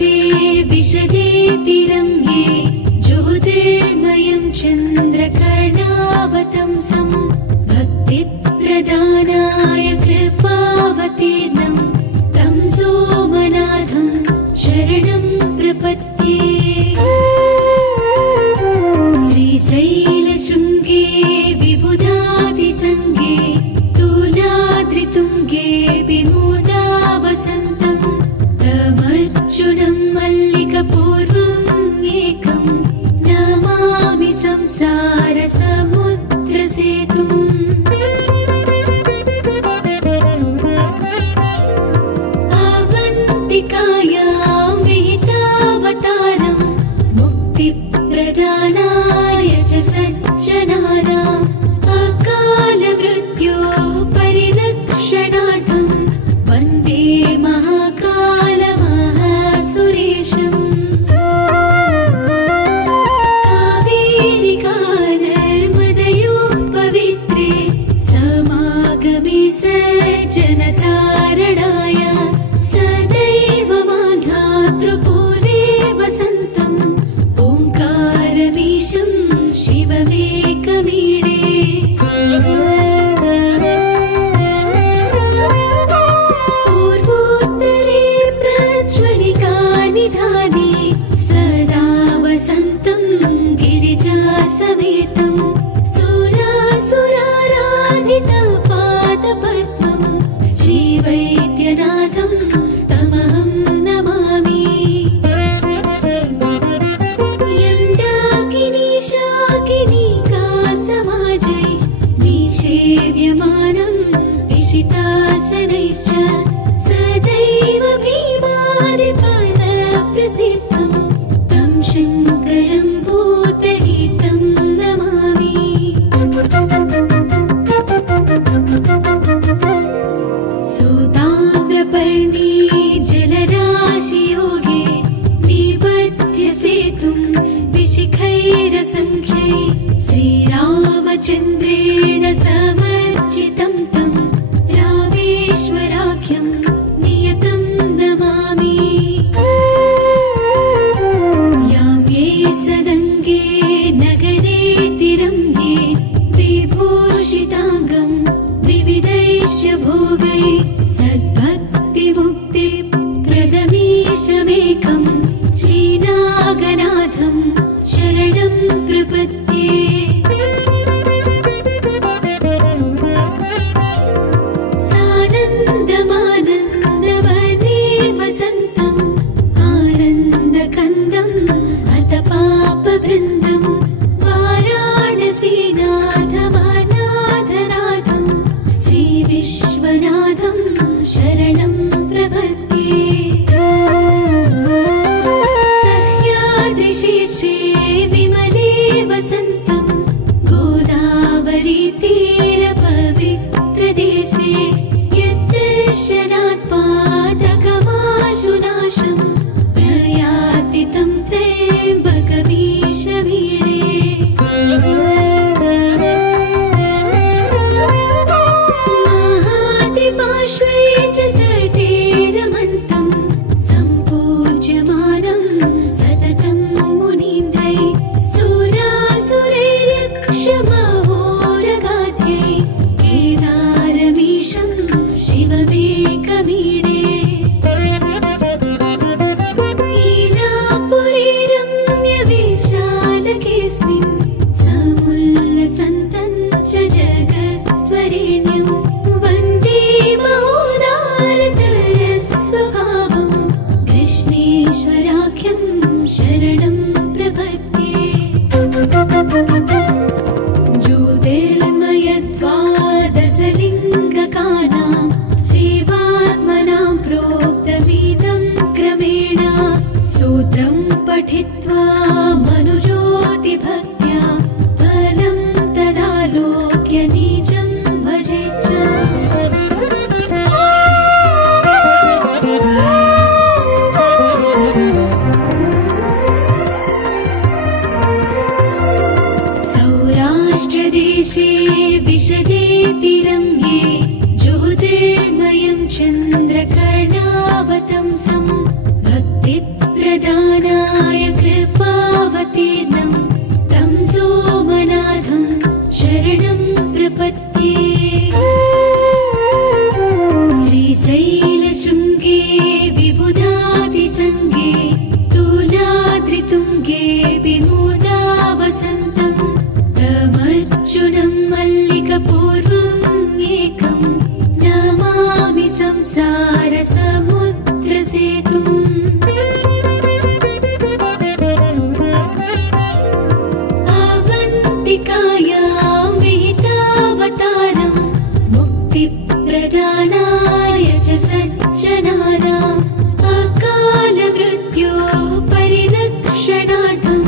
राष्ट्रदेशे विशदेतिरङ्गे ज्योतिर्मयं चन्द्रकर्णावतंसं भक्तिप्रदानाय कृपावतीर्णं तं सोमनाथं शरणं प्रपद्ये। श्रीशैलशृङ्गे विबुधादिसङ्गे तुलाद्रितुङ्गे विमूलावसन्तं तमर्जुनं मल्लिकपूर्वम् एकं नमामि संसारसमुद्रसेतुम्। अवन्तिकायां विहितावतारं मुक्तिप्रदानाय च सज्जनानाम् अकालमृत्योः परिरक्षणार्थं वन्दे महाकालमहासुरेशम्। कावेरिकानर्मदयोः पवित्रे समागमे सज्जनतारणाय सदैव माधातृपूरे वसन्तम् ओङ्कारमीशं शिवमेकमीडे। पूर्वोत्तरे प्रज्वलिकानिधाने सदा वसन्तं गिरिजासमेतं सुरासुराराधितपादपद्मं श्रीवैद्यनाथं तमहं नमामि। यं डाकिनी शाकिनीका समाजै निषेव्यमानं विशिताशनैश्च सदैव भीमादिफलप्रसिद्धं तं शङ्करं भूतहितं नमामि। सूताम्रपर्णी जलराशियोगे निबध्य सेतुं विशिखैरसङ्ख्यै श्रीरामचन्द्रेण समर्चितं तं रामेश्वराख्यं नियतं नमामि। याम्ये सदङ्गे नगरे तिरङ्गे विभूषिताङ्गं विविधैश्च भोगै सद्भक्तिमुक्तिप्रदमीशमेकं श्रीनागनाथं शरणं प्रपद्ये। सानन्दमानन्दवने वसन्तम् आनन्दकन्दम् हतपापवृन्दं वाराणसीनाथमनाथनाथं श्रीविश्वनाथं शरणं प्रपद्ये। सह्याद्रिशीर्षे विमले वसन्तं गोदावरीतीरपवित्रदेशे यद्दर्शनात् पातकमाशुनाशं प्रयाति तं त्र्यम्बकमीशमीडे। महात्रिपार्श्वे च तटे रमन्तं सम्पूज्यमानं सततं मुनीन्द्रै सुरासुरैरक्षमहोरगाध्यै केदारमीशं शिवमेकमीडे। लीलापुरे रम्यविशालकेऽस्मिन् समुल्लसन्तं च जगद्वरेण्यं वन्दे महोदारतरस्वभावं कृष्णेश्वराख्यं शरणं प्रपद्ये। ज्योतिर्मयद्वादशलिङ्गकानां शिवात्मनां प्रोक्तमिदं क्रमेण स्तोत्रं पठित्वा मनुज्योतिभक्त्या फलं तदालोक्य निजं भजेच्च। सौराष्ट्रदेशे विशदेतिरङ्गे ज्योतिर्मयं चन्द्रकर्णावतंसं भक्तिप्रदानाय प्रदानाय च सज्जनानाम् अकालमृत्योः परिरक्षणार्थं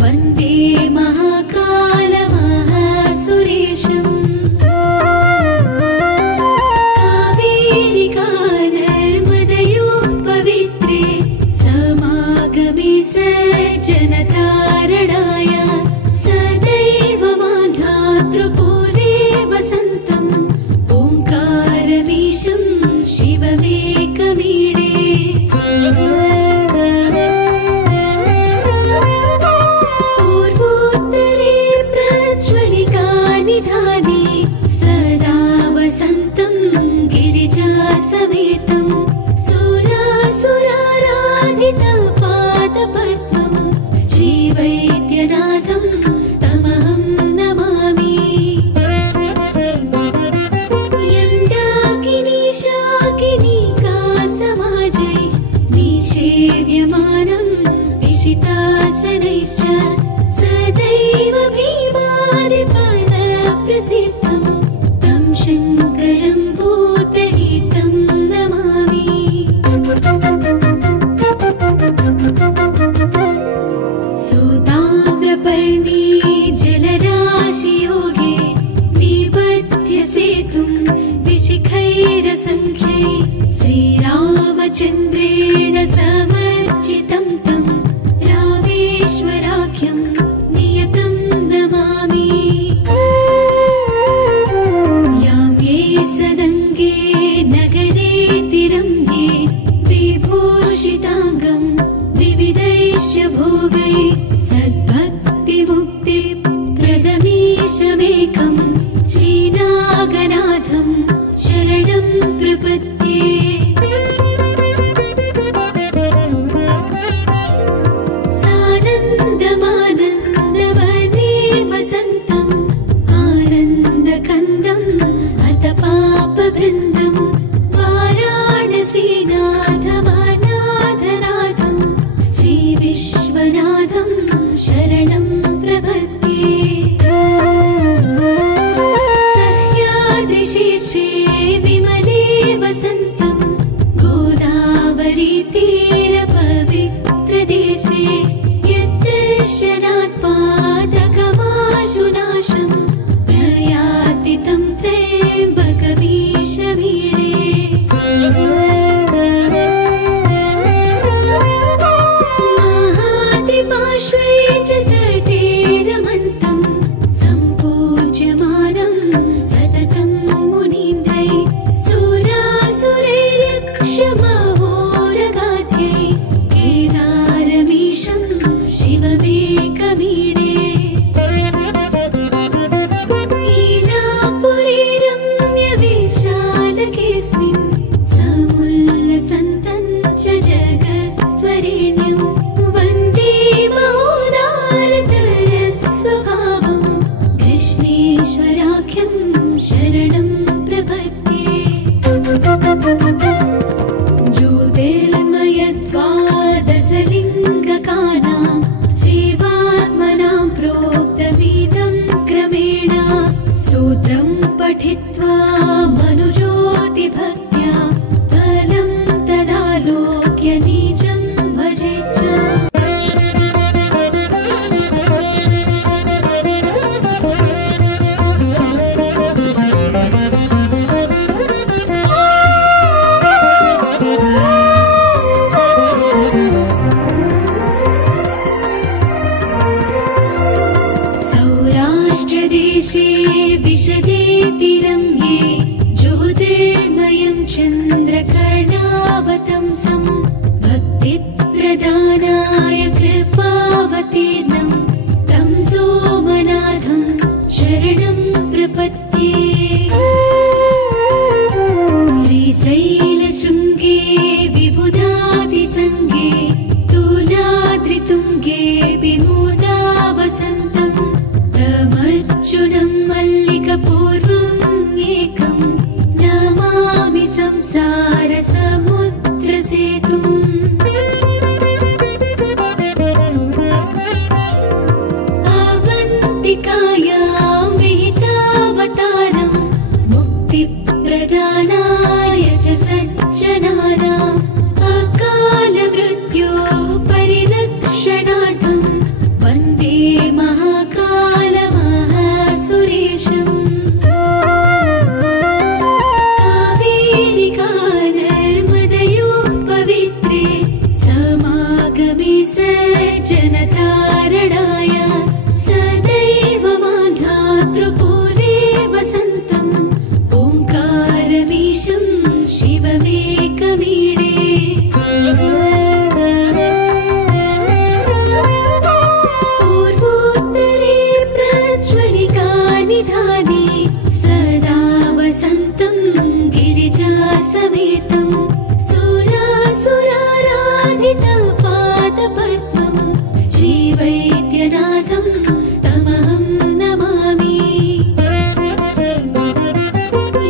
वन्दे महाकालमहासुरेशम् कावेरिका नर्मदयोः पवित्रे समागमे सज्जनतारणाय सदैव माधातृकूले वसन्तम् ओङ्कारमीशं शिवमेकमीडे पूर्वोत्तरे प्रज्वलिका निधाने सदा वसन्तं गिरिजासमेतं सुरासुराराधितपादपद्मं श्रीवैद्यनाथं तमहं नमामि। यं डाकिनी शाकिनीका समाजै निषेव्यमानं विशितासनैश्च सदैव भीमादिपदप्रसिद्धं तं शङ्करं भूतहितं नमामि। सूताम्रपर्णी जलराशियोगे निबध्य सेतुं विशिखैरसङ्ख्यै श्रीरामचन्द्रेण समर्चितं तं रामेश्वराख्यं नियतं नमामि। यां ये सदङ्गे नगरे तिरङ्गे विभूषिताङ्गं विविधैश्च भोगै सद्भक्तिमुक्तिप्रदमीशमेकं श्रीनागनाथं शरणं प्रपद्ये। सानन्दमानन्दवने वसन्तम् आनन्दकन्दं हतपापवृन्दं वाराणसीनाथमनाथनाथं श्रीविश्वनाथं शरणं प्रपद्ये। सह्याद्रिशीर्षे विमले वसन्तं गोदावरीतीरपवित्रदेशे यद्दर्शनात् पादकमाशुनाशं प्रयाति तं त्र्यम्बकमीशमीडे। महाद्रिपार्श्वे च तटे रमन्तं सम्पूज्यमानं सततं मुनीन्द्रै सुरासुरैर्यक्षमहोरगाध्यै केदारमीशं शिवमेकमीडे। लीलापुरे रम्यविशालकेऽस्मिन् समुल्लसन्तं च जगद्वरेण्यं वन्दे महोदारतरस्वभावं कृष्णेश्वराख्यं शरणं प्रपद्ये। ज्योतिर्मयद्वादशलिङ्गकानां शिवात्मनां प्रोक्तमिदं क्रमेण स्तोत्रं पठित्वा मनुज्योतिभक्त्या फलं तदालोक्य निजं भजेच्च। सौराष्ट्रदेशे विशदे तिरङ्गे ज्योतिर्मयं चन्द्रकर्णावतंसं भक्तिप्रदानाय कृपावतीर्णं तं सोमनाथं शरणं प्रपद्ये। श्रीशैलशृङ्गे विबुधादिसङ्गे तुलाद्रितुङ्गे विमुदा वसन्तं तमर्जुनं मल्लिकपूर्वम् एकं नमामि संसारसमुद्रसे। समेतं सुरासुराराधितं पादपद्मं श्रीवैद्यनाथं तमहं नमामि।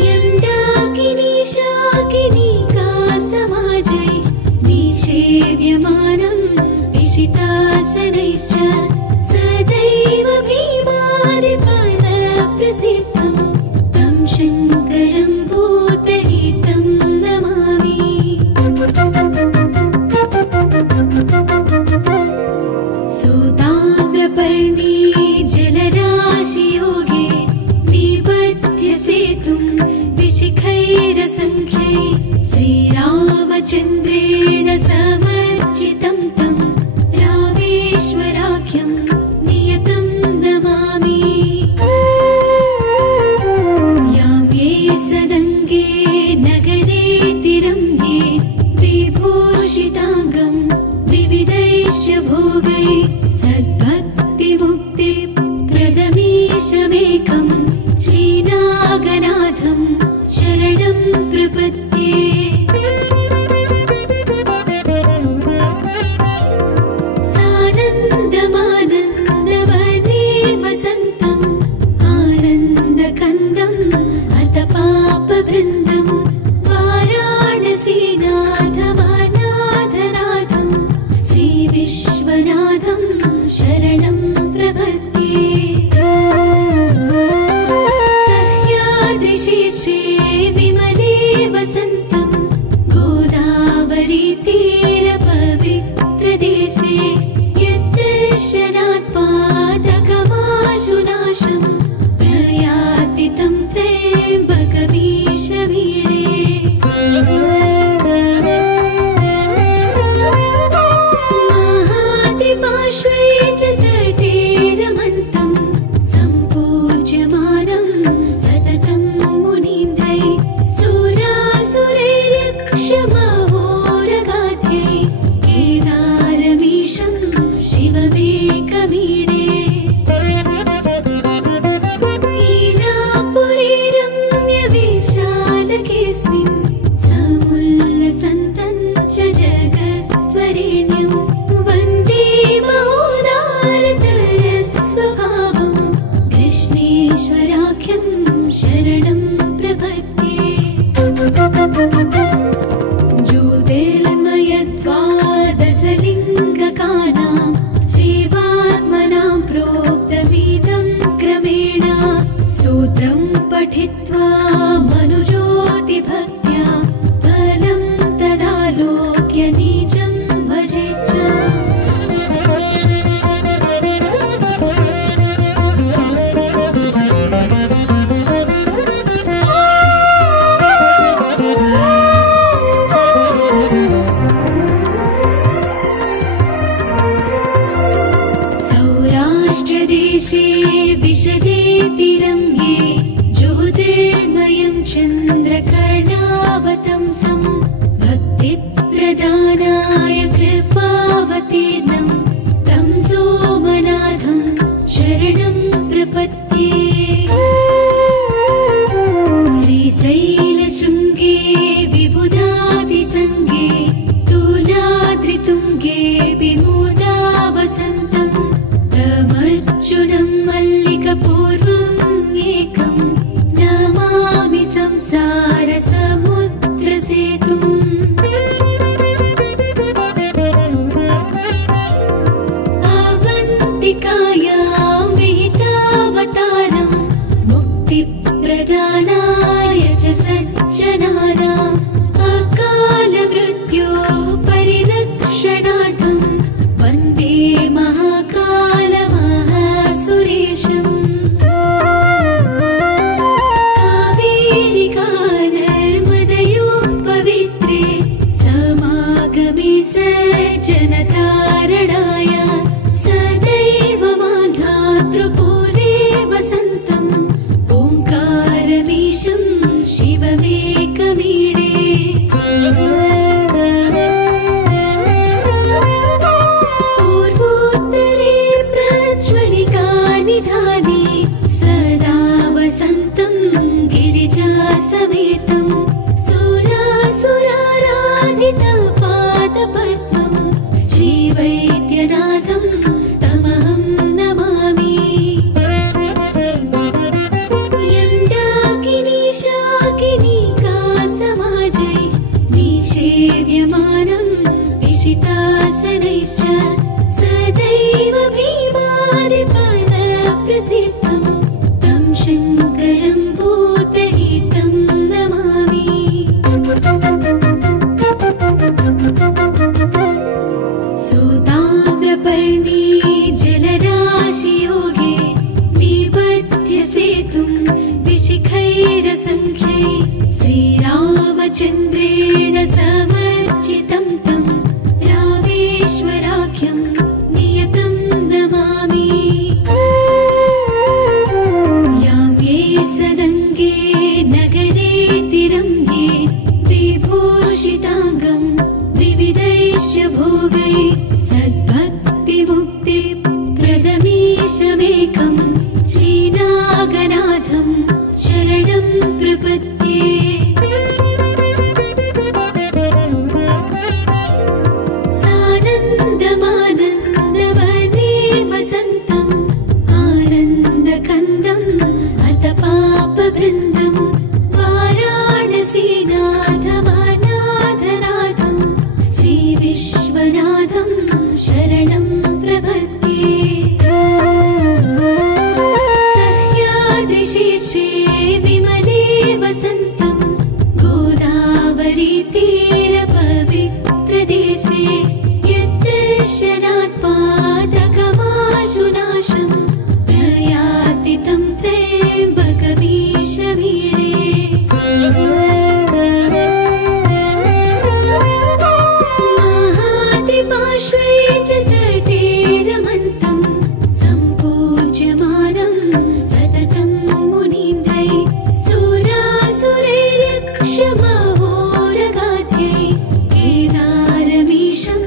यं डाकिनी शाकिनीका समाजै निषेव्यमानं विशितासनैश्च सदैव भीमादिपदप्रसिद्धं तं शङ्करं भूतहितं नमामि। सुताम्रपर्णी जलराशियोगे निबध्य सेतुं विशिखैरसङ्ख्यै श्रीरामचन्द्रेण समर्चितं तं रामेश्वराख्यं नियतं नमामि। याम्ये सदङ्गे नगरे तिरङ्गे विभूषिताङ्गं विविधैश्च भोगै सद्भक्तिमुक्तिप्रदमीशमेकं श्रीनागनाथं शरणं प्रपद्ये। सानन्दमानन्दवने वसन्तम् आनन्दकन्दम् हतपापवृन्दं वाराणसीनाथमनाथनाथं श्रीविश्वनाथं शरणं प्रपद्ये। सह्याद्रिशीर्षे विमले वसन्तं गोदावरीतीरपवित्रदेशे यद्दर्शनात् पादकमाशुनाशं प्रयाति तं त्र्यम्बकमीशमीडे। महाद्रिपार्श्वे च तटे रमन्तं सम्पूज्यमानं सततं मुनीन्द्रै सुरासुरैर्यक्षमहोरगाध्यै केदारमीशं शिवमेकमीडे। लीलापुरे रम्यविशालकेऽस्मिन् समुल्लसन्तं च जगद्वरेण्यं वन्दे महोदारतरस्वभावं कृष्णेश्वराख्यं शरणं प्रपद्ये। ज्योतिर्मयद्वादशलिङ्गकानां शिवात्मनां प्रोक्तमिदं क्रमेण स्तोत्रं पठित्वा मनुज्योतिभक्त्या फलं तदालोक्य निजं भजेच्च। सौराष्ट्रदेशे विशदे तिरङ्गे ज्योतिर्मयं चन्द्रकर्णावतंसं भक्तिप्रदानाय कृपावतीर्णं तं सोमनाथं शरणं प्रपद्ये। श्रीशैलशृङ्गे विबुधादिसङ्गे तुलाद्रितुङ्गे विमुदावसन्तं तमर्जुनं मल्लिकपूर्वम् एकं नमामि संसारसमुद्रसेतुम्। अवन्तिकायां विहितावतारं मुक्तिप्रदानाय च सज्जनानां चन्द्रेण समर्चितं तं रामेश्वराख्यं नियतं नमामि। यां ये सदङ्गे नगरे तिरङ्गे विभूषिताङ्गं विविधैश्च भोगै सद्भक्तिमुक्ति प्रदमीशमेकं श्रीनागनाथं शरणं प्रपद्ये। सानन्दमानन्दवने वसन्तम् आनन्दकन्दम् हतपापवृन्दं वाराणसीनाथमनाथनाथं श्रीविश्वनाथं शरणं प्रपद्ये। सह्याद्रिशीर्षे विमले वसन्तं गोदावरीतीरपवित्रदेशे यद्दर्शनात् पातकमाशुनाशं प्रयाति तं त्र्यम्बकमीशमीडे। महात्रिपार्श्वे च तटे रमन्तं सम्पूज्यमानं सततं मुनीन्द्रै सुरासुरैर्यक्षमहोरगाध्यै केदारमीशं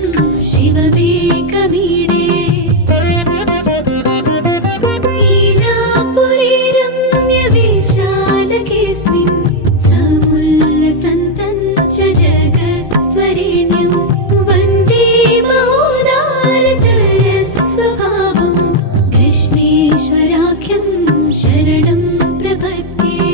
शिवमेकमीडे। लीलापुरीरम्यविशालकेऽस्मिन् समुल्लसन्तं च जगद्वरेण्यं वन्दे महोदारतरस्वभावं कृष्णेश्वराख्यं शरणं प्रपद्ये।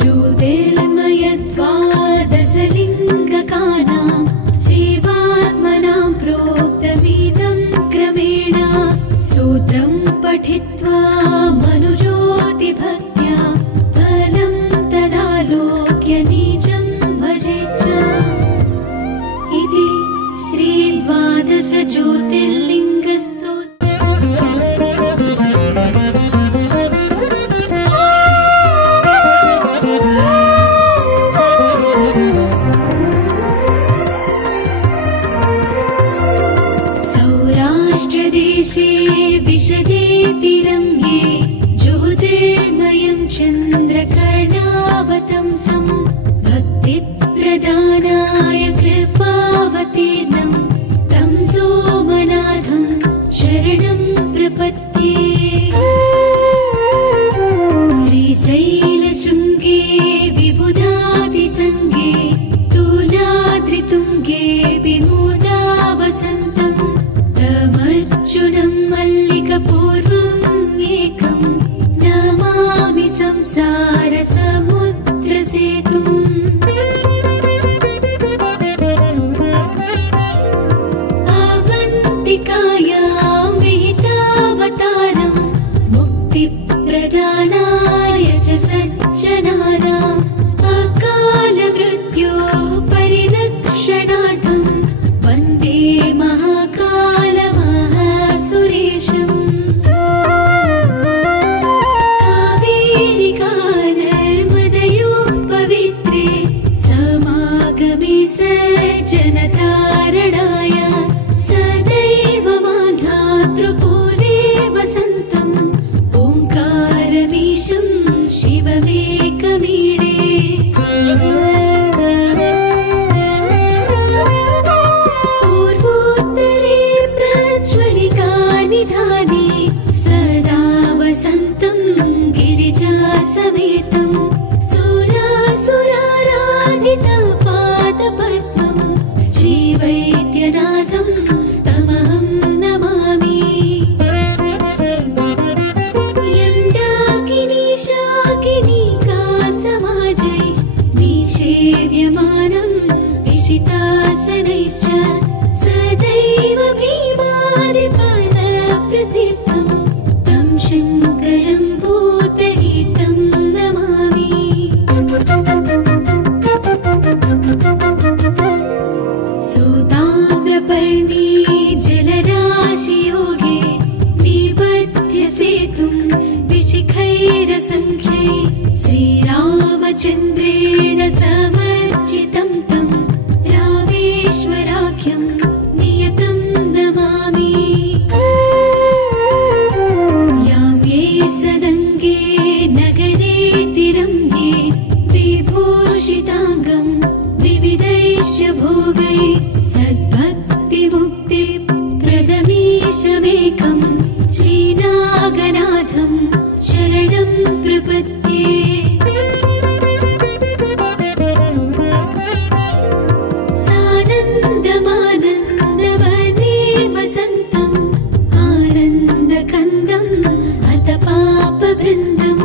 ज्योतिर्मयद्वादशलिङ्गकानां शिवात्मनां प्रोक्तमिदं क्रमेण स्तोत्रं पठित्वा मनुज्योतिभक्त्या फलं तदालोक्य निजं भजेच्च। इति सौराष्ट्रदेशे विशदे तिरं चन्द्रेण समर्चितं तं रामेश्वराख्यं नियतं नमामि। यां ये सदङ्गे नगरे तिरङ्गे विभूषिताङ्गं विविधैश्च भोगै सद्भक्तिमुक्तिप्रदमीशमेकं श्रीनागनाथं शरणं प्रपद्ये। सानन्दमानन्दवने वसन्तम् आनन्दकन्दं हतपापवृन्दं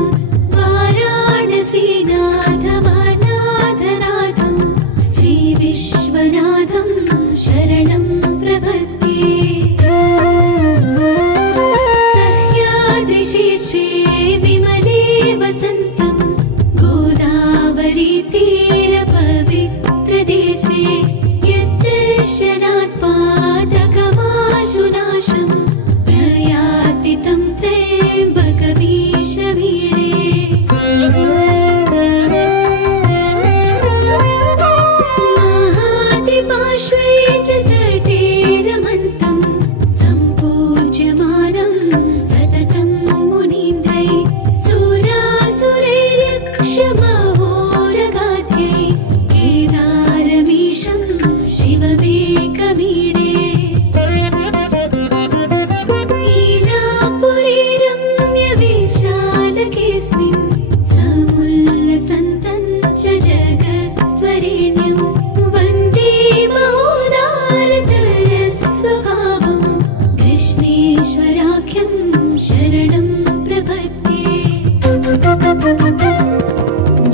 वाराणसीनाथमनाथनाथं श्रीविश्वनाथं शरणं प्रपद्ये। सह्याद्रिशीर्षे विमले वसन्तं गोदावरीतीरपवित्रदेशे यद्दर्शनात् पातकमाशुनाशं प्रयाति तं त्र्यम्बकमीशमीडे। महाद्रिपार्श्वे च तटे रमन्तं सम्पूज्यमानं सततं मुनीन्द्रै सुरासुरैर्यक्षमहोरगाध्यै केदारमीशं शिवमेकमीडे। लीलापुरीरम्यविशालकेऽस्मिन् समुल्लसन्तं च जगद्वरेण्यं वन्दे महोदारतरस्वभावं कृष्णेश्वराख्यं शरणं प्रपद्ये।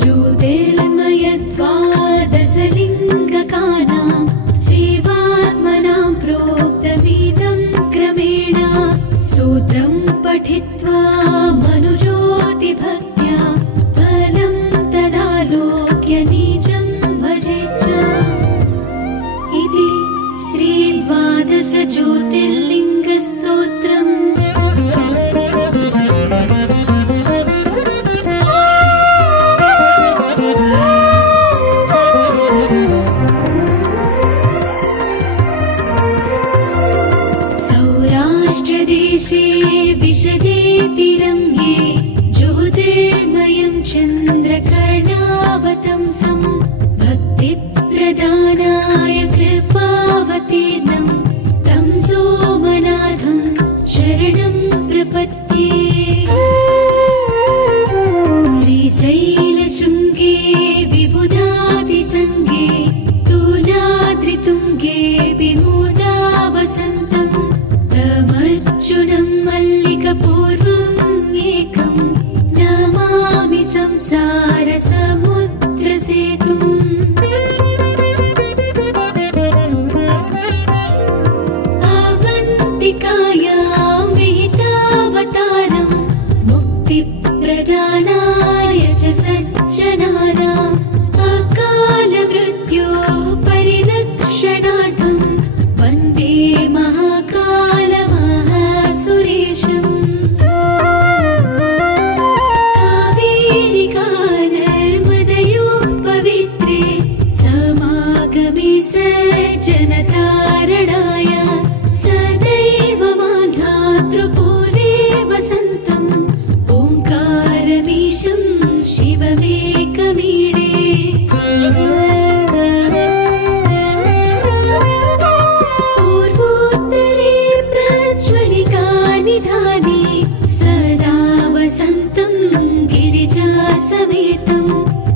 ज्योतिर्मयद्वादशलिङ्गकानां शिवात्मनां प्रोक्तमिदं क्रमेण स्तोत्रं पठित्वा मनुज्योतिभक्त्या फलं तदालोक्य निजं भजेच्च। इति श्रीद्वादशज्योतिर्लिङ्गस्तोत्रम्। सौराष्ट्रदेशे विशदे तिरङ्गे ज्योतिर्मयं चन्द्रकर्णावतंसं भक्तिप्रदानाय कृपावतीर्णं तं सोमनाथं शरणं प्रपद्ये। श्रीशैलशृङ्गे विबुधादिसङ्गे तुलाद्रितुङ्गे विमुदा वसन्तं तमर्जुनं मल्लिकपूर्वम् एकं नमामि संसारसमुद्रसेतुम्। अवन्तिकायां विहितावतारं मुक्तिप्रदानाय च सज्जनानाम् अकालमृत्योः परिरक्षणार्थं वन्दे महाकालमहासुरेशम्। कावेरिका नर्मदयोः पवित्रे समागमे सज्जनतारणाय सदैव मान्धातृपुरे वसन्तम् ओङ्कारमीशं शिवमेकमीडे। पूर्वोत्तरे प्रज्वलिकानिधाने सदा वसन्तं गिरिजासमेतं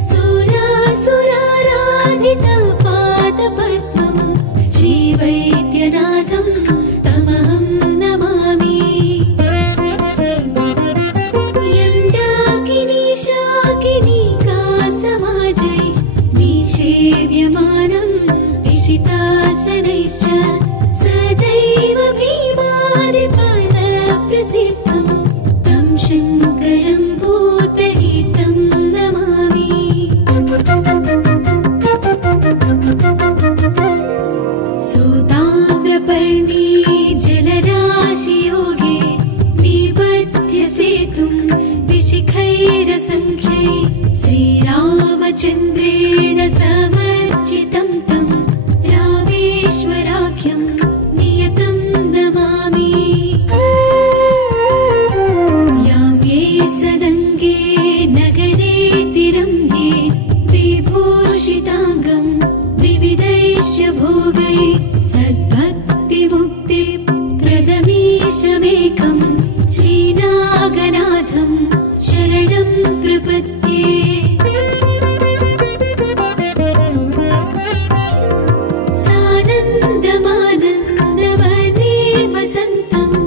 सुरासुराराधितपादपद्मं श्रीवैद्यनाथं तमहं नमामि। यं डाकिनी शाकिनीका समाजै निषेव्यमानं विशिताशनैश्च सदैव भीमादिपदप्रसिद्धं तं शङ्करं भूतहितं नमामि। सुताम्रपर्णी जलराशियोगे निबध्य सेतुं विशिखैरसङ्ख्यै श्रीराम चन्द्रेण समर्चितं तं रामेश्वराख्यं नियतं नमामि। याम्ये सदङ्गे नगरे तिरङ्गे विभूषिताङ्गं विविधैश्च भोगै सद्भक्तिमुक्तिप्रदमीशमेकं श्रीनागनाथं शरणं प्रपद्ये। सानन्दमानन्दवने वसन्तम्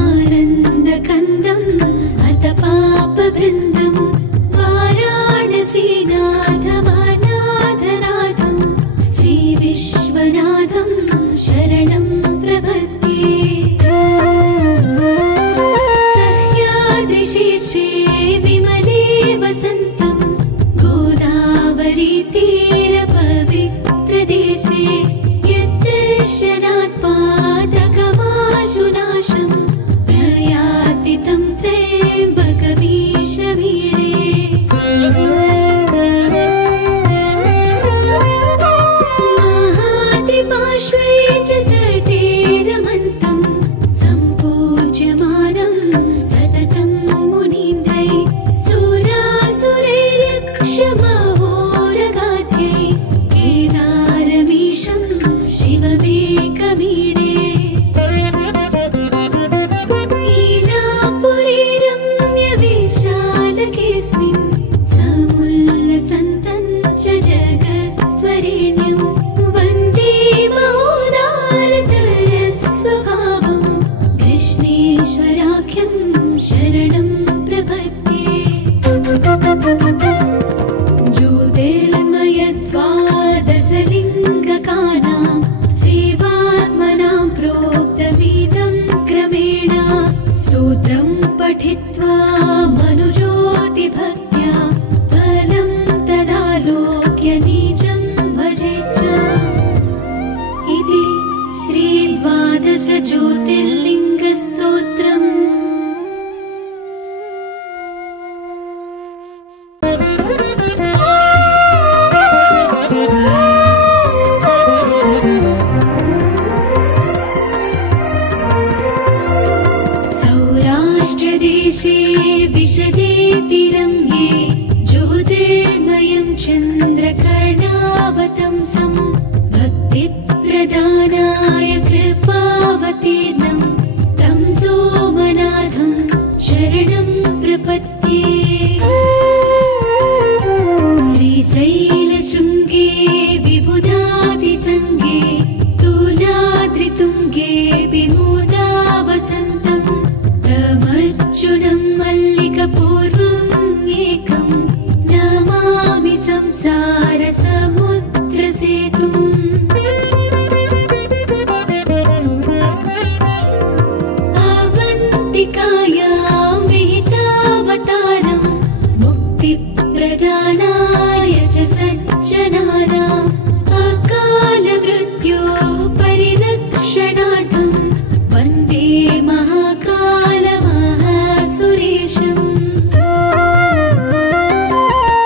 आनन्दकन्दम् अथ पापवृन्दं वाराणसीनाथमनाथनाथं श्रीविश्वनाथं शरणं प्रपद्ये। सह्याद्रिशीर्षे विमले वसन्तं गोदावरीतीरपवित्रदेशे यद्दर्शनात् पातकमाशुनाशं प्रयाति तं त्र्यम्बकमीशमीडे। महाद्रिपार्श्वे च तटे रमन्तं सम्पूज्यमानं सततं मुनीन्द्रै सुरासुरैरक्षमहोरगाध्यै केदारमीशं शिवमेकमीडे। लीलापुरीरम्यविशालकेऽस्मिन् समुल्लसन्तं च जगद्वरेण्यं वन्दे महोदारतरस्वभावं कृष्णेश्वराख्यं शरणं प्रपद्ये। ज्योतिर्मयद्वादशलिङ्गकानां शिवात्मनां प्रोक्तमिदं क्रमेण स्तोत्रं पठित्वा मनुज्योतिभक्त्या फलं तदालोक्य निजं भजेच्च। इति श्रीद्वादश ज्योतिर्लिङ्गस्तोत्रम्। सौराष्ट्रदेशे विशदे तिरङ्गे ज्योतिर्मयं चन्द्रकर्णावतंसं भक्तिप्रदानाय कृपावतीर्णं तं सोमनाथं शरणं प्रपद्ये। श्रीशैलशृङ्गे विबुधादिसङ्गे तुलाद्रितुङ्गे विमुदा वसन्तं तमर्जुनं मल्लिकपूर्वम् एकं नमामि संसारसमुद्रसेतुम्। अवन्तिकायां विहितावतारं मुक्तिप्रदानाय च सज्जनानाम् अकालमृत्योः परिरक्षणार्थं वन्दे महाकालमहासुरेशम्।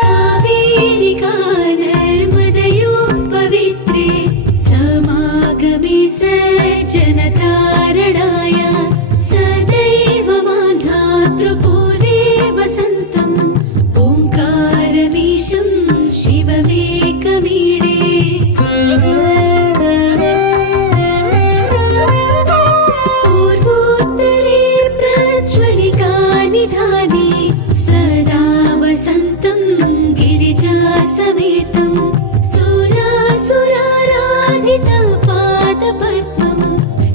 कावेरिकानर्मदयोः पवित्रे समागमे सज्जनतारणाय सदैव मान्धातृपूरे वसन्तं ओङ्कारमीशं शिवमेकमीडे। पूर्वोत्तरे प्रज्वलिकानिधाने सदा वसन्तं गिरिजासमेतं सुरासुराराधितपादपद्मं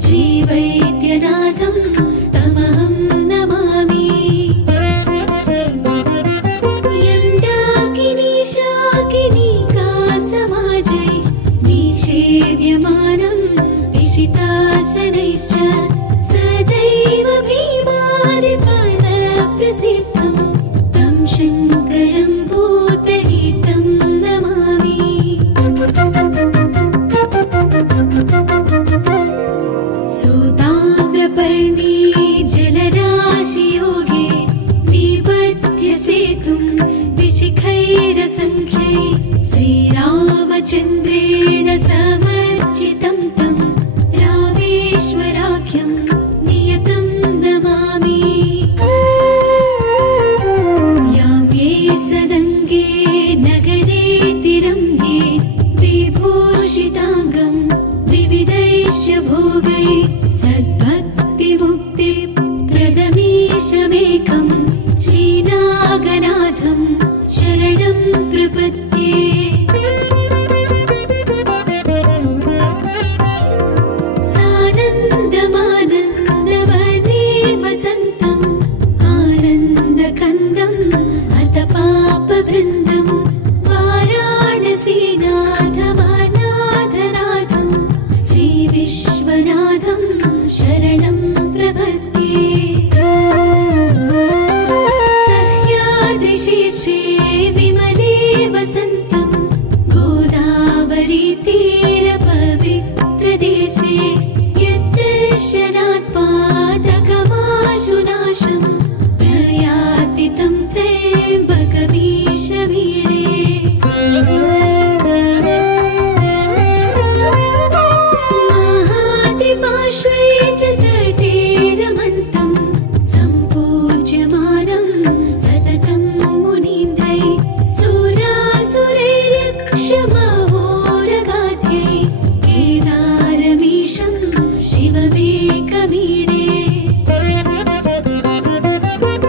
श्रीवैद्यनाथं तमहं नमामि। यन्दाकिनी शाकिनीकासमाजै निषेव्यमानं विशितासनैश्च सदैव भीमादिपदप्रसिद्धं तं शङ्करं भूतहितं नमामि। चन्द्रेण समर्चितं तं रामेश्वराख्यं नियतं नमामि। याम्ये सदङ्गे नगरे तिरङ्गे विभूषिताङ्गं विविधैश्च भोगै सद्भक्तिमुक्तिप्रदमीशमेकं श्रीनागनाथं शरणं प्रपद्ये। सानन्दमानन्दवने वसन्तम् आनन्दकन्दम् अथ पापवृन्दं वाराणसीनाथमनाथनाथं श्रीविश्वनाथं शरणं प्रपद्ये। सह्याद्रिशीर्षे विमले वसन्तं गोदावरीतीरपवित्रदेशे यद्दर्शनात् पातकमाशुनाशं प्रयाति तं त्र्यम्बकमीशमीडे। महाद्रिपार्श्वे च तटे रमन्तं सम्पूज्यमानं सततं मुनीन्द्रै सुरासुरैरक्षमहोरगाध्यै केदारमीशं शिवमेकमीडे।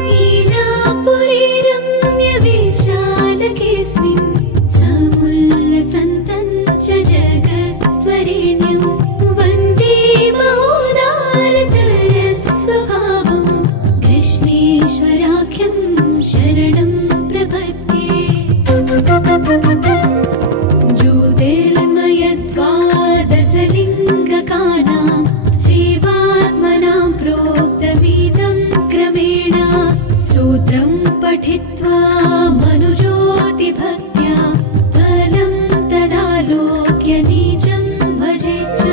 लीलापुरीरम्यविशालकेऽस्मिन् समुल्लसन्तं च जगद्वरेण्यं वन्दे महोदारतरस्वभावं कृष्णेश्वराख्यं शरणं प्रपद्ये। ज्योतिर्मयद्वादशलिङ्गकानां शिवात्मनां प्रोक्तमिदं क्रमेण स्तोत्रं पठित्वा मनुज्योतिभक्त्या फलं तदालोक्य निजं भजेच्च।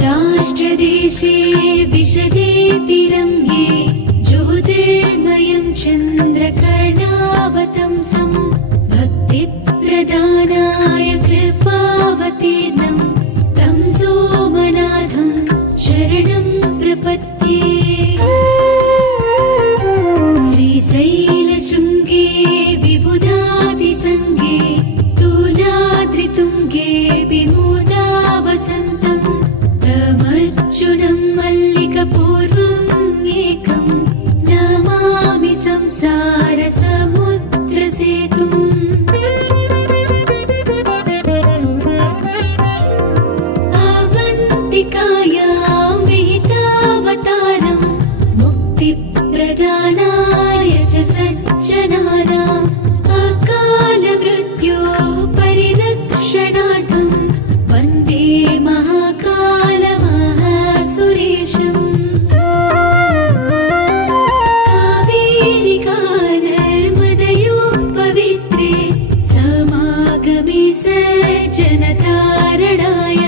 सौराष्ट्रदेशे विशदे तिरङ्गे ज्योतिर्मयं चन्द्रकर्णावतंसं भक्तिप्रदानाय कृपावतीर्णं तं सोमनाथं शरणं प्रपद्ये। श्रीशैलशृङ्गे विबुधादिसङ्गे तुलाद्रितुङ्गे विमुदावसन्तं तमर्जुनं मल्लिकपूर्वम् एकं नमामि संसारसमुद्रसेतुम्। अवन्तिकायां विहितावतारं मुक्तिप्रदानाय च सज्जनानाम् अकालमृत्योः परिरक्षणार्थं वन्दे महाकालमहासुरेशम्। कावेरिकानर्मदयोः पवित्रे समागमे सज्जनतारणाय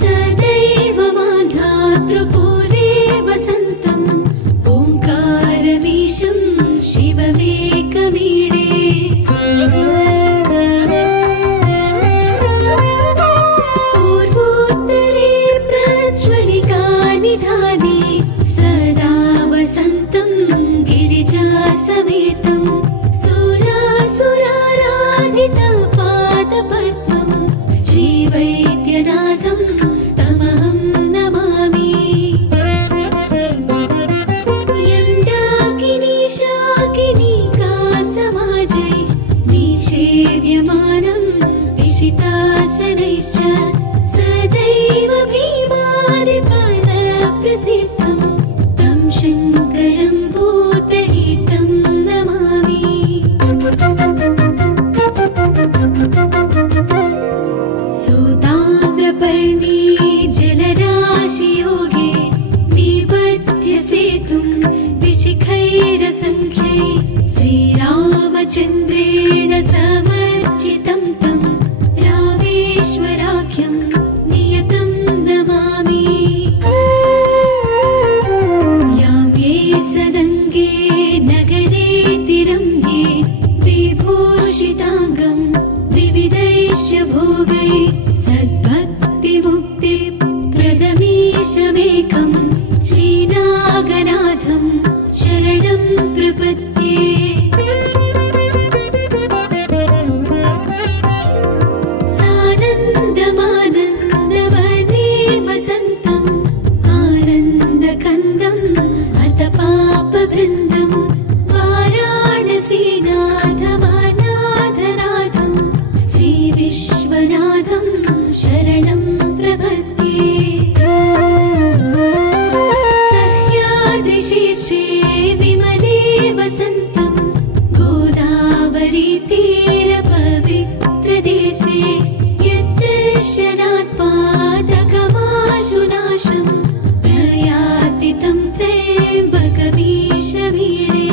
सदैव मान्धातृपुरे वसन्तम् ओङ्कारमीशं शिवमेकमीडे। पूर्वोत्तरे प्रज्वलिकानिधाने सदा वसन्तं गिरिजासमेतं सुरासुराराधितपादपद्मं श्रीवैद्यनाथं तमहं नमामि। यन्दाकिनी शाकिनीकासमाजै निषेव्यमानं विशितासनैश्च सदैव भीमादिफलप्रसिद्धं तं शङ्करं भूतहितं नमामि। सूताम्रपर्णी जलराशियोगे निबध्य सेतुं विशिखैरसङ्ख्यै श्रीराम रामचन्द्रेण समर्चितं तं रामेश्वराख्यं नियतं नमामि। याम्ये सदङ्गे नगरे तिरङ्गे विभूषिताङ्गं विविधैश्च भोगै सद्भक्तिमुक्तिप्रदमीशमेकं श्रीनागनाथं शरणं प्रपद्ये। सानन्दमानन्दवने वसन्तम् आनन्दकन्दम् अथ पापवृन्दं वाराणसीनाथमनाथनाथं श्रीविश्वनाथं शरणं प्रपद्ये। सह्याद्रिशीर्षे विमले वसन्तं गोदावरीतीरपवित्रदेशे यद्दर्शनात् पातकमाशुनाशं प्रयाति तं त्र्यम्बकमीशमीडे।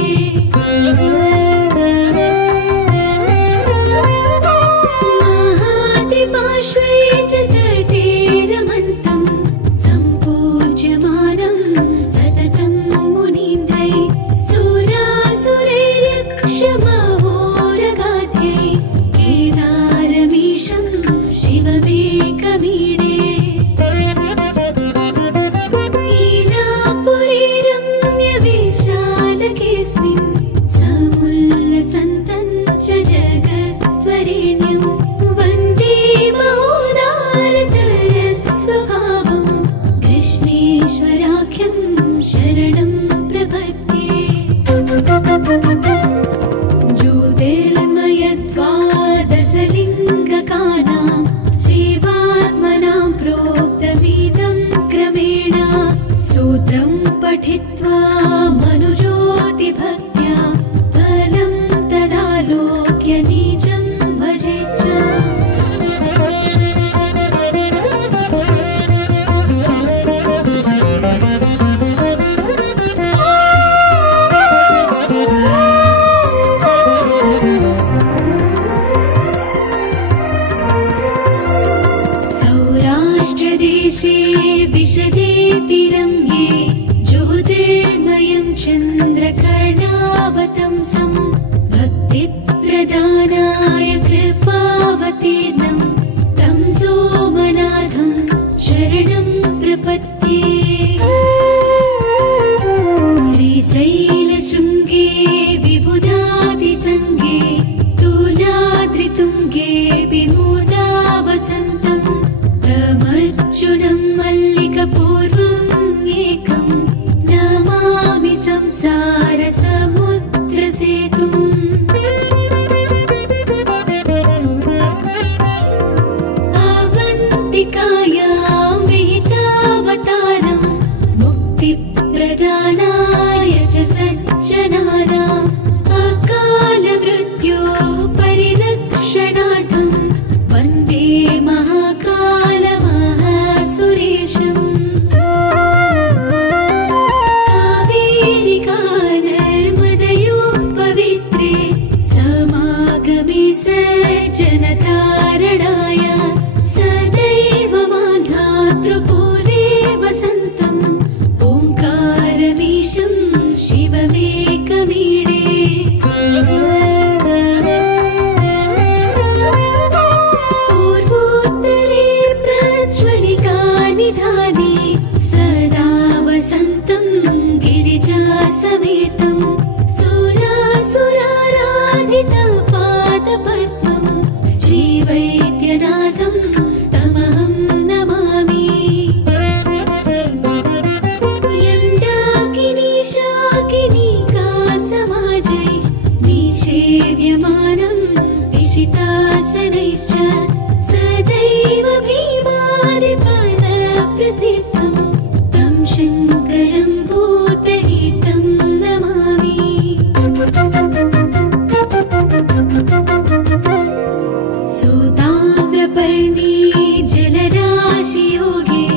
महात्रिपार्श्वे च तटे रमन्तं सम्पूज्यमानं सततं मुनीन्द्रै सुरासुरैर्यक्षमहोरगाध्यै केदारमीशं शिवमेकमीडे। लीलापुरीरम्यविशालकेऽस्मिन् समुल्लसन्तं च जगद्वरेण्यं वन्दे महोदारतरस्वभावं कृष्णेश्वराख्यं शरणं प्रपद्ये। ज्योतिर्मयत्वादशलिङ्गकानां शिवात्मनां प्रोक्तमिदं क्रमेण स्तोत्रं पठित्वा मनुज्योतिभक्त्या फलं तदालोक्य निजं भजेच्च। सौराष्ट्रदेशे विशदे तिरङ्गे ज्योतिर्मयं चन्द्रकर्णावतंसं भक्तिप्रदानाय कृपावतीर्णं तं सोमनाथं शरणं प्रपद्ये। श्रीशैलशृङ्गे विबुधादिसङ्गे तुलाद्रितुङ्गे विमुदावसन्तं तमर्जुनं मल्लिकपूर्वम् एकं नमामि संसारसमुद्रसेतुम्। अवन्तिकायां विहितावतारं मुक्तिप्रदानाय च सज्जनानाम् अकालमृत्योः परिरक्षणार्थं वन्दे महाकालमहासुरेशम्। कावेरिकानर्मदयोः पवित्रे समागमे सज्जनतारणाय सदैव मान्धातृपुरे वसन्तं ओङ्कारमीशं शिवमेकमीडे। पूर्वोत्तरे प्रज्वलिकानिधाने सदा वसन्तं गिरिजासमेतं सुरासुराराधितपादपद्मं श्रीवैद्यनाथं तमहं नमामि। यं डाकिनी शाकिनीकासमाजै निषेव्यमानं विशितासनैश्च सदैव भीमादिफलप्रसिद्धं तं शङ्करं भूतहितं नमामि। सुताम्रपर्णी जलराशियोगे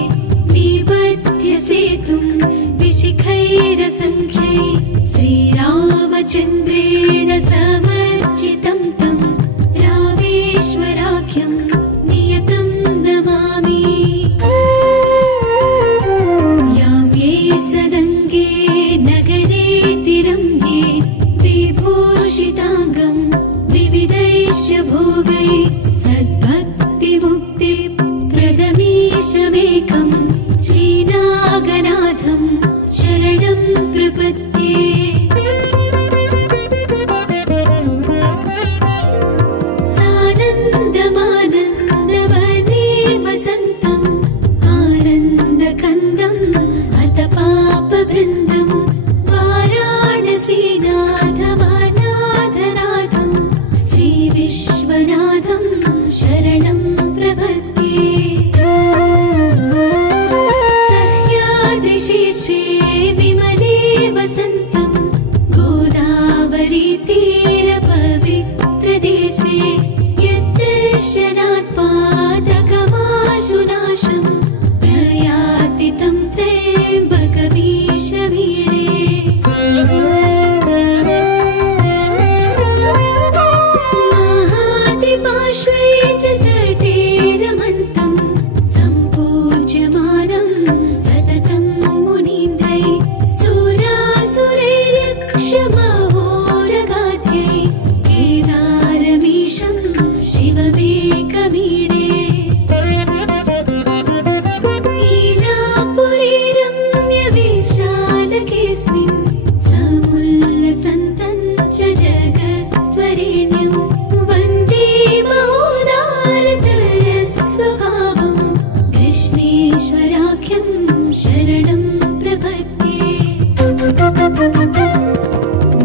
निबध्य सेतुं विशिखैरसङ्ख्यै श्रीरामचन्द्रेण समर्थितं विषिताङ्गं विविधैश्च भोगै सद्भक्तिमुक्तिप्रदमीशमेकं श्रीनागनाथं शरणं प्रपद्ये। सानन्दमानन्दवने वसन्तम् आनन्दकन्दम् अथ पापवृन्दं वाराणसीनाथमनाथनाथं श्रीविश्वनाथं शरणं प्रपद्ये। सह्याद्रिशीर्षे विमले वसन्तं गोदावरीतीरपवित्रदेशे यद्दर्शनात् पादकमाशुनाशं प्रयाति तं त्र्यम्बकमीशमीडे। महाद्रिपार्श्वे च तटे रमन्तं सम्पूज्यमानं सततं मुनीन्द्रै सुरासुरैरक्षमहोरगाध्यै केदारमीशं शिवमेकमीडे। लीलापुरीरम्यविशालकेऽस्मिन् समुल्लसन्तं च जगद्वरेण्यं वन्दे महोदारतरस्वभावं कृष्णेश्वराख्यं शरणं प्रपद्ये।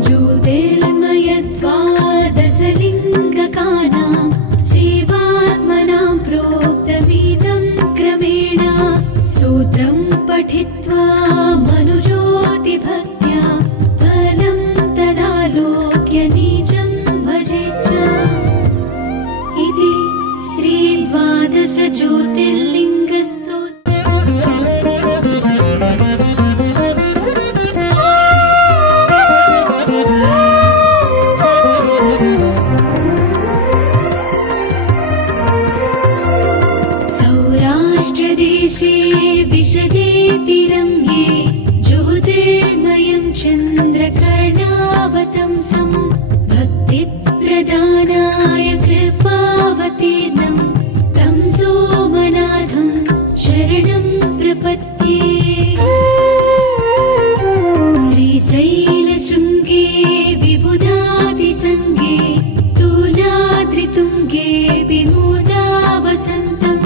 ज्योतिर्मयद्वादशलिङ्गकानां शिवात्मनां प्रोक्तमिदं क्रमेण स्तोत्रं पठित्वा मनुज्योतिभक्त्या फलं तदालोक्य निजं भजेच्च। इति सौराष्ट्रदेशे विशदे तिरङ्गे ज्योतिर्मयं चन्द्रकर्णावतंसं भक्तिप्रदानाय कृपावतीर्णं तं सोमनाथं शरणं प्रपद्ये। श्रीशैलशृङ्गे विबुधादिसङ्गे तुलाद्रितुङ्गे विमुदावसन्तं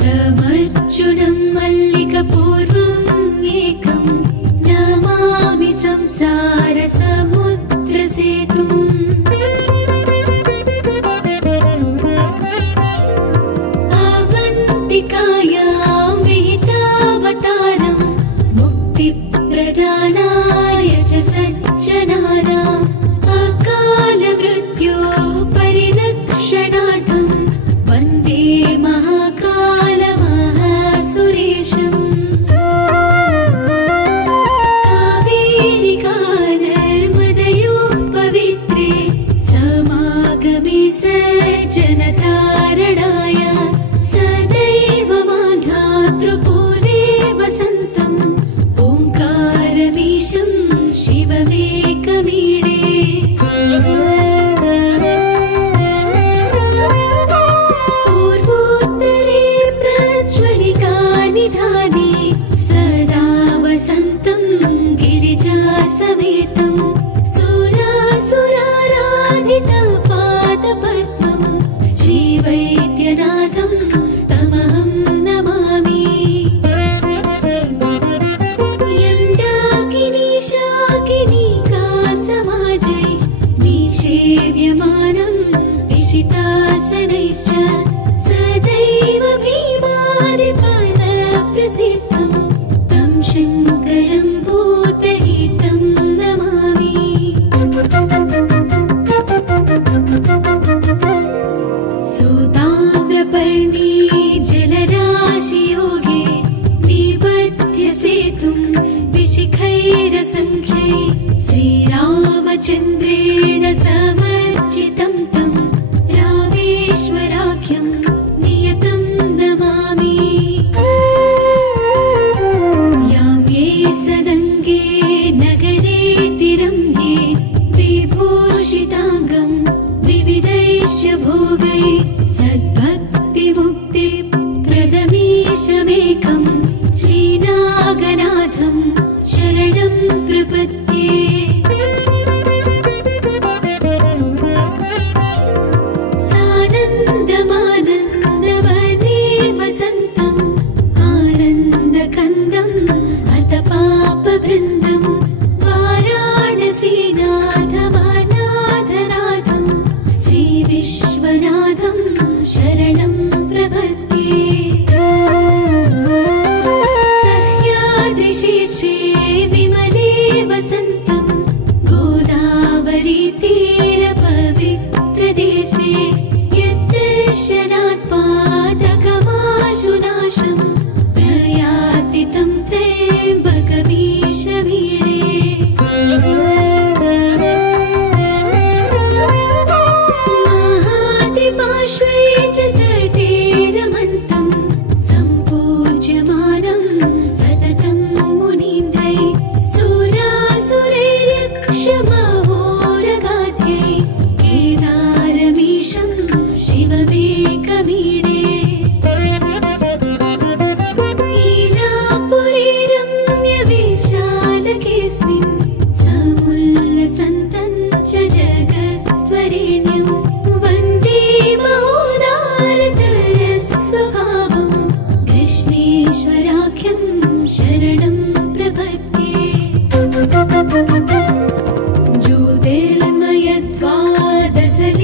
तमर्जुनं मल्लिकपूर्वम् एकं नमामि संसारसमुद्रसेतुम्। अवन्तिकायां विहितावतारं मुक्तिप्रदानाय च सज्जनानाम् अकालमृत्योः परिरक्षणार्थं वन्दे महाकालमहासुरेशम्। कावेरिकानर्मदयोः पवित्रे समागमे सज्जनतारणाय सदैव मान्धातृपुरे वसन्तं ओङ्कारमीशं शिवमेकमीडे। पूर्वोत्तरे प्रज्वलिकानिधाने सदा वसन्तं गिरिजासमेतं सुरासुराराधितपादपद्मं श्रीवैद्यनाथं तमहं नमामि। यं डाकिनीशाकिनीकासमाजै निषेव्यमानं विषितासनैश्च सदैव भीमादिपदप्रसिद्धं तं शङ्करं भूतहितं नमामि। सुताम्रपर्णी जलराशियोगे निबध्य सेतुं विशिखैरसङ्ख्यै श्रीरामचन्द्रेण समर्चितं तं रामेश्वराख्यं नियतं नमामि। भोगै सद्भक्तिमुक्ति प्रदमीशमेकं श्रीनागनाथं शरणं प्रपद्ये सानन्दमानन्दवने वसन्तम् आनन्दकन्दम् अथ पापवृन्दम् वाराणसीनाथमनाथनाथं श्रीविश्वनाथं शरणं प्रपद्ये सह्याद्रिशीर्षे विमले वसन्तं गोदावरीतीरपवित्रदेशे यद्दर्शनात् पातकमाशुनाशं प्रयाति तं त्र्यम्बकमीशमीडे महाद्रिपार्श्वे च तटे रमन्तं सम्पूज्यमानं सततं मुनीन्द्रै सुरासुरैर्यक्षमहोरगाध्यै केदारमीशं शिवमेकमीडे लीलापुरीरम्यविशालकेऽस्मिन् समुल्लसन्तं च जगद्वरेण्यं वन्दे महोदारतरस्वभावं कृष्णेश्वराख्यं शरणं प्रपद्ये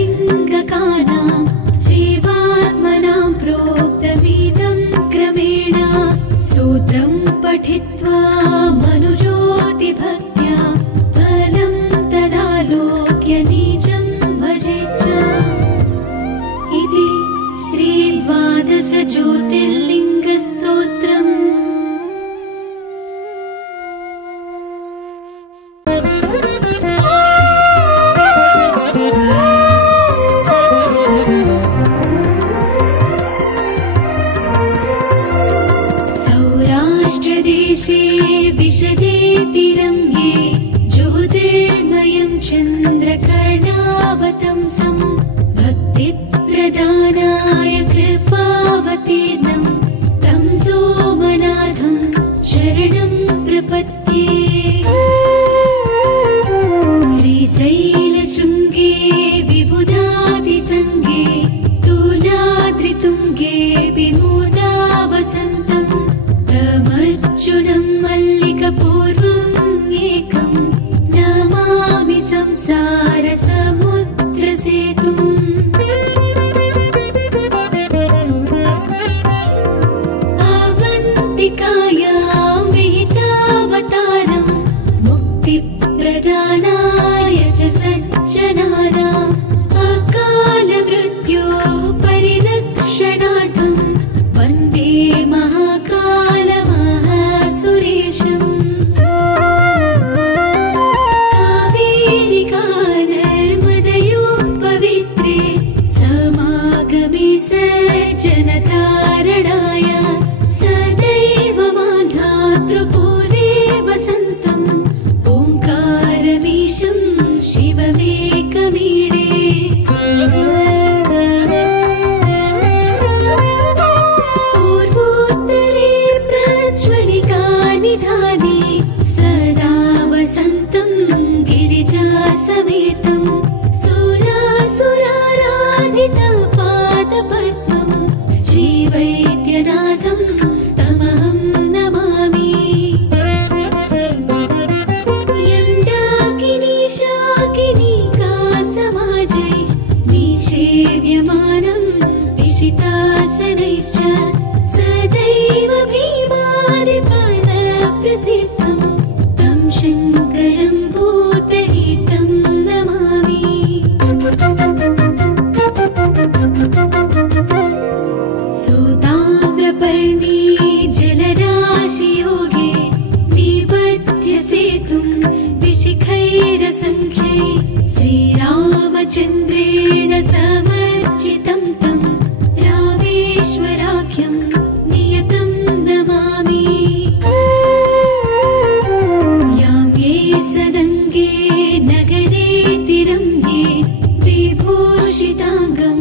ज्योतिर्मयद्वादशलिङ्गकानां शिवात्मनां प्रोक्तमिदं क्रमेण स्तोत्रं पठित्वा मनुज्योतिभक्त्या फलं तदालोक्य निजं भजेच्च इति श्रीद्वादशज्योतिर्लिङ्गस्तोत्रम् सौराष्ट्रदेशे विशदे तिरङ्गे ज्योतिर्मयं चन्द्रकर्णावतंसं भक्तिप्रदानाय कृपावतीर्णं तं सोमनाथं शरणं प्रपद्ये श्रीशैलशृङ्गे विबुधादिसङ्गे तुलाद्रितुङ्गे विमुदावसन्तं तमर्जुनं मल्लिकपूर्वम् एकं नमामि संसारसमुद्रसेतुम् अवन्तिकायां विहितावतारं मुक्तिप्रदानाय च सज्जनानाम् अकालमृत्योः परिरक्षणार्थं वन्दे महाकालमहासुरेशम् कावेरिकानर्मदयोः पवित्रे समागमे सज्जनतारणाय सदैव मान्धातृकूले वसन्तम् ओङ्कारमीशं शिवमेकमीडे पूर्वोत्तरे प्रज्वलिकानिधाने सदा वसन्तं गिरिजासमेतं सुरासुराराधितपादपद्मं श्रीवैद्यनाथं तमहं नमामि यं डाकिनी शाकिनीका समाजै निषेव्यमानं विशितासनैश्च सदैव भीमादिपदप्रसिद्धं तं शङ्करं भूतहितं नमामि सुताम्रपर्णी जलराशियोगे निबध्य सेतुं विशिखैरसङ्ख्यै श्रीरामचन्द्रेण समर्चितं तं रामेश्वराख्यं नियतं नमामि यां ये सदङ्गे नगरे तिरङ्गे विभूषिताङ्गं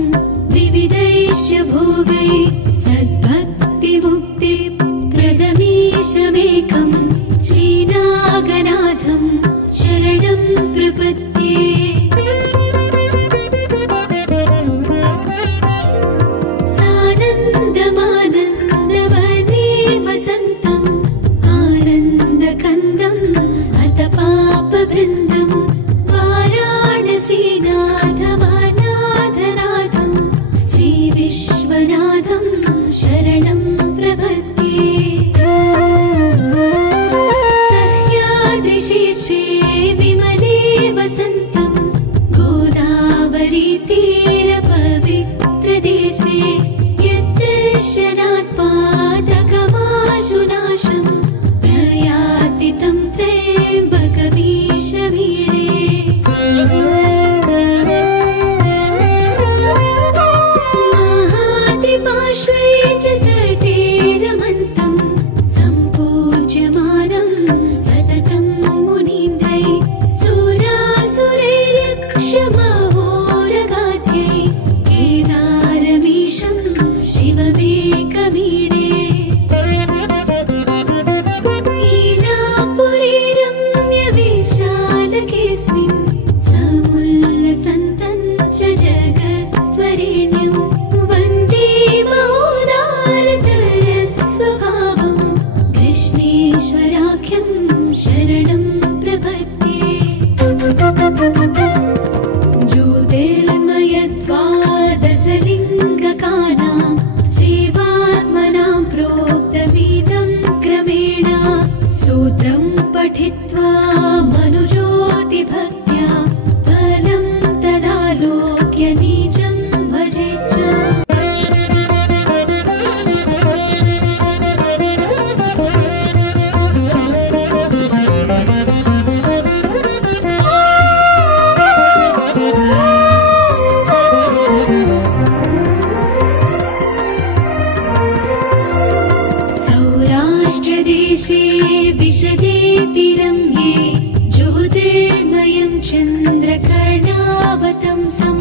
चन्द्रकर्णावतंसं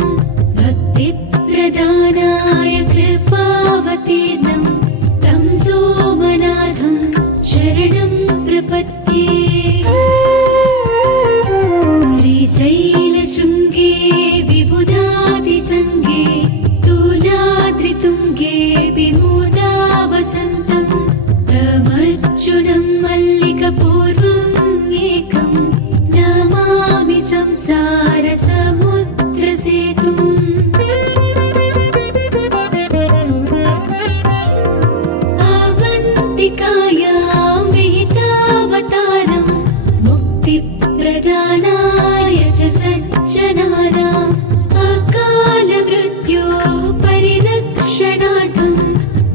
भक्तिप्रदानाय कृपावतीर्णं तं सोमनाथं शरणं प्रपद्ये। श्रीशैलशृङ्गे विबुधादिसङ्गे तुलाद्रितुङ्गे विमोदावसन्तं तमर्जुनं मल्लिकपूर्वम् एकं नमामि संसारसमुद्रसेतुम्। अवन्तिकायां विहितावतारं मुक्तिप्रदानाय च सज्जनानाम् अकालमृत्योः परिरक्षणार्थं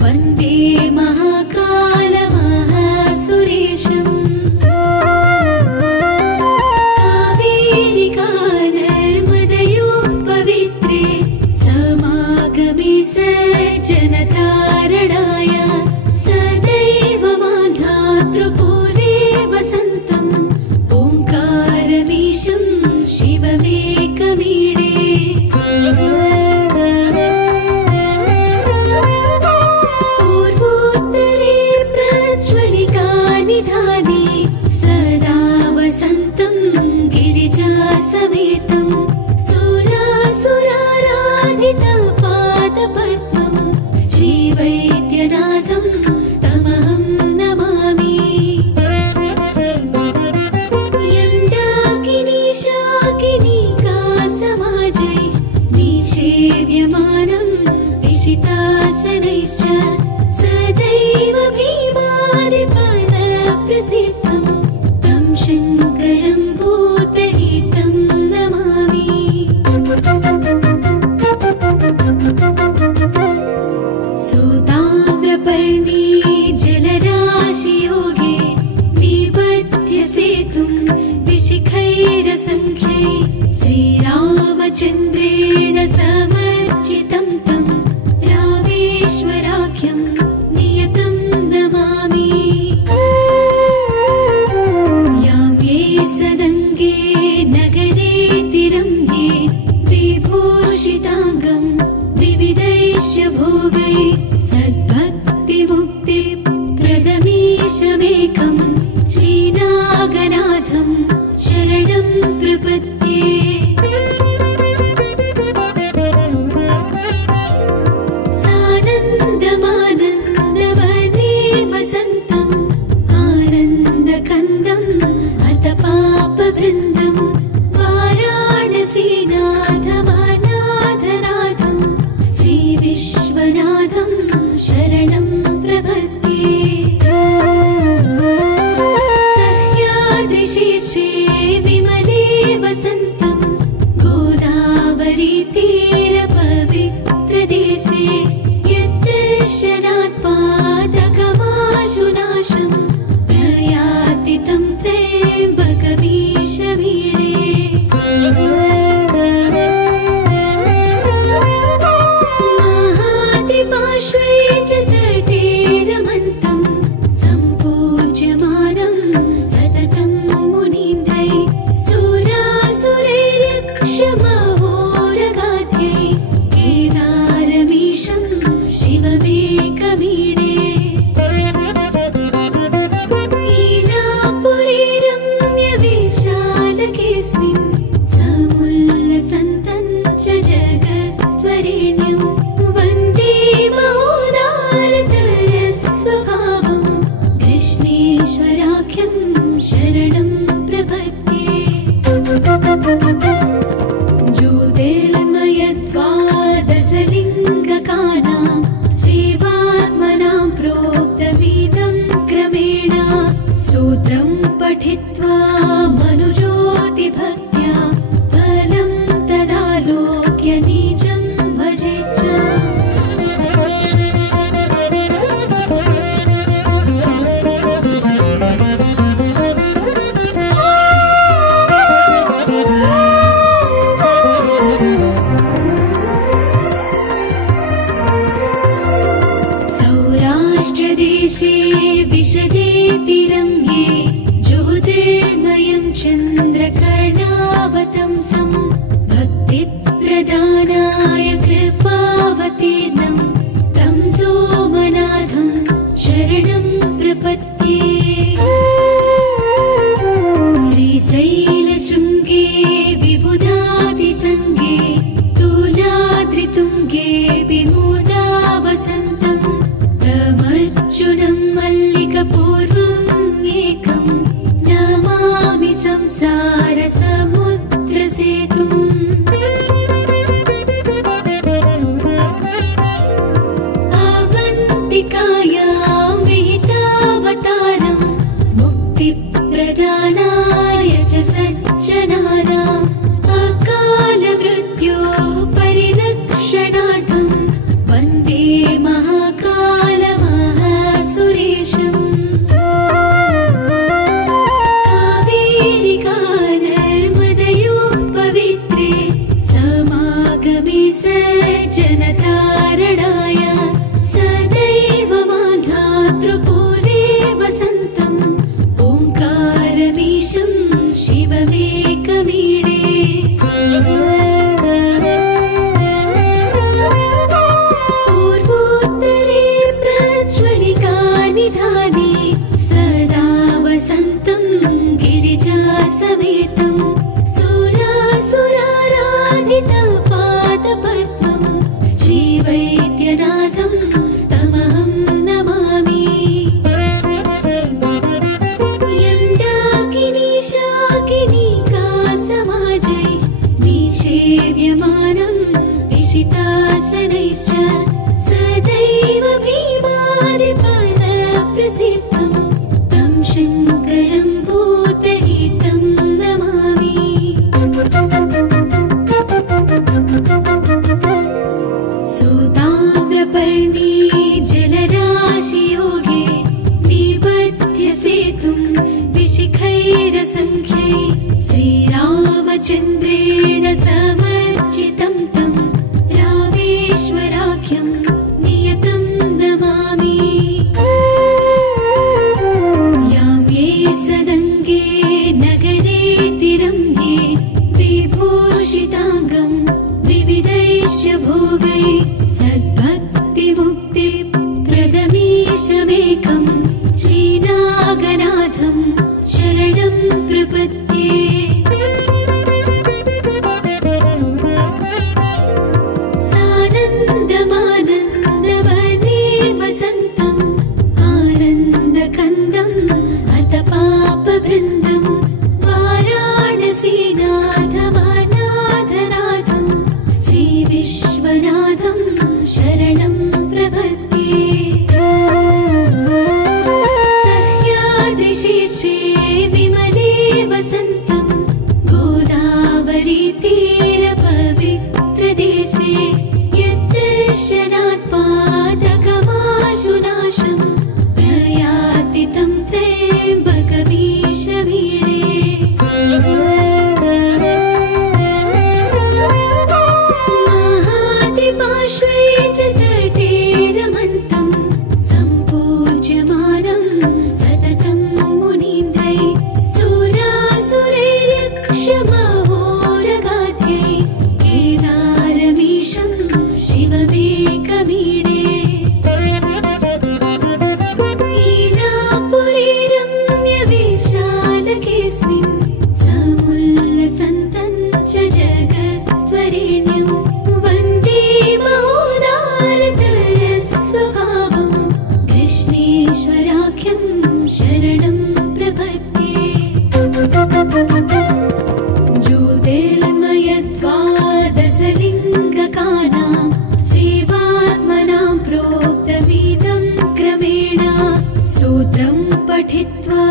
वन्दे महाकालमहासुरेशम्। कावेरिकानर्मदयोः पवित्रे समागमे सज्जनतारणाय सदैव मान्धातृपुरे वसन्तम् ओङ्कारमीशं शिवमेकमीडे। पूर्वोत्तरे प्रज्वलिकानिधाने सदा वसन्तं गिरिजासमेतं सुरासुराराधितपादपद्मं श्रीवैद्यनाथं तमहं नमामि। यं डाकिनी शाकिनीका समाजै निषेव्यमानं विशितासनैश्च सदैव भीमादिपदप्रसिद्धं तं शङ्करं भूतहितं नमामि। सूताम्रपर्णी जलराशियोगे निबध्य सेतुं विशिखैरसङ्ख्यै श्रीरामचन्द्रेण समर्चितं तं रामेश्वराख्यं नियतं नमामि। यां ये सदङ्गे नगरे तिरङ्गे विभूषिताङ्गं विविधैश्च भोगै सद्भक्तिमुक्तिप्रदमीशमेकं श्रीनागनाथं शरणं प्रपद्ये। सानन्दमानन्दवने वसन्तम् आनन्दकन्दं हतपापवृन्दं वाराणसीनाथमनाथनाथं श्रीविश्वनाथं शरणं प्रपद्ये। सह्याद्रिशीर्षे विमले वसन्तं गोदावरीतीरपवित्रदेशे यद्दर्शनात् पादकमाशुनाशं प्रयाति तं त्र्यम्बकमीशमीडे। महात्रिपार्श्वे च तटे रमन्तं सम्पूज्यमानं सततं मुनीन्द्रै सुरासुरैर्यक्षमहोरगाध्यै केदारमीशं शिवमेकमीडे। लीलापुरे रम्यविशालकेऽस्मिन् समुल्लसन्तं च जगद्वरेण्यं वन्दे महोदारतरस्वभावं कृष्णेश्वराख्यं शरणं प्रपद्ये। ज्योतिर्मयद्वादशलिङ्गकानां शिवात्मनां प्रोक्तमिदं क्रमेण स्तोत्रं पठित्वा मनुज्योतिभक्त्या फलं तदालोक्य निजं भजेच्च। सौराष्ट्रदेशे विशदे तिरङ्गे ज्योतिर्मयं चन्द्रकर्णावतं प्रदानाय कृपावतीर्णं तं सोमनाथं शरणं प्रपद्ये। श्रीशैलशृङ्गे विबुधादिसङ्गे तुलाद्रितुङ्गे विमूलावसन्तं तमर्जुनं मल्लिकपूर्वम् एकं नमामि संसारसमुद्रसेतुम्। अवन्तिकायां विहितावतारं मुक्तिप्रदानाय च सज्जनानाम् अकालमृत्योः परिरक्षणार्थं वन्दे महाकालमहासुरेशम्। कावेरिका नर्मदयोः पवित्रे समागमे सज्जनतारणाय सदैव मान्धातृपूरे वसन्तं ओङ्कारमीशं शिवमेकमीडे। पूर्वोत्तरे प्रज्वलिकानिधाने सदा वसन्तं गिरिजासमेतं सुरासुराराधितपादपद्मं श्रीवैद्यनाथं तमहं नमामि। यं डाकिनी शाकिनीका समाजै निषेव्यमानं विशितासनैश्च सदैव भीमादिपदप्रसिद्धं तं शङ्करं भूतहितं नमामि। सूताम्रपर्णी जलराशियोगे निबध्य सेतुं विशिखैरसङ्ख्यै श्रीरामचन्द्रेण समर्चितं तं रामेश्वराख्यं नियतं नमामि। यां ये सदङ्गे नगरे तिरङ्गे विभूषिताङ्गं विविधैश्च भोगै सद्भक्तिमुक्तिप्रदमीशमेकं श्रीनागनाथं शरणं प्रपद्ये। सानन्दमानन्दवने वसन्तम् आनन्दकन्दं हतपापवृन्दं वाराणसीनाथमनाथनाथं श्रीविश्वनाथं शरणं प्रपद्ये। सह्याद्रिशीर्षे विमले वसन्तं गोदावरीतीरपवित्रदेशे यद्दर्शनात् पादकमाशुनाशं प्रयाति तं त्र्यम्बकमीशमीडे। महात्रिपार्श्वे च तटे रमन्तं सम्पूज्यमानं सततं मुनीन्द्रै सुरासुरैर्यक्षमहोरगाध्यै केदारमीशं शिवमेकमीडे। लीलापुरे रम्यविशालकेऽस्मिन् समुल्लसन्तं च जगद्वरेण्यं वन्दे महोदारतरस्वभावं कृष्णेश्वराख्यं शरणं प्रपद्ये। ज्योतिर्मयद्वादशलिङ्गकानां शिवात्मनां प्रोक्तमिदं क्रमेण स्तोत्रं पठित्वा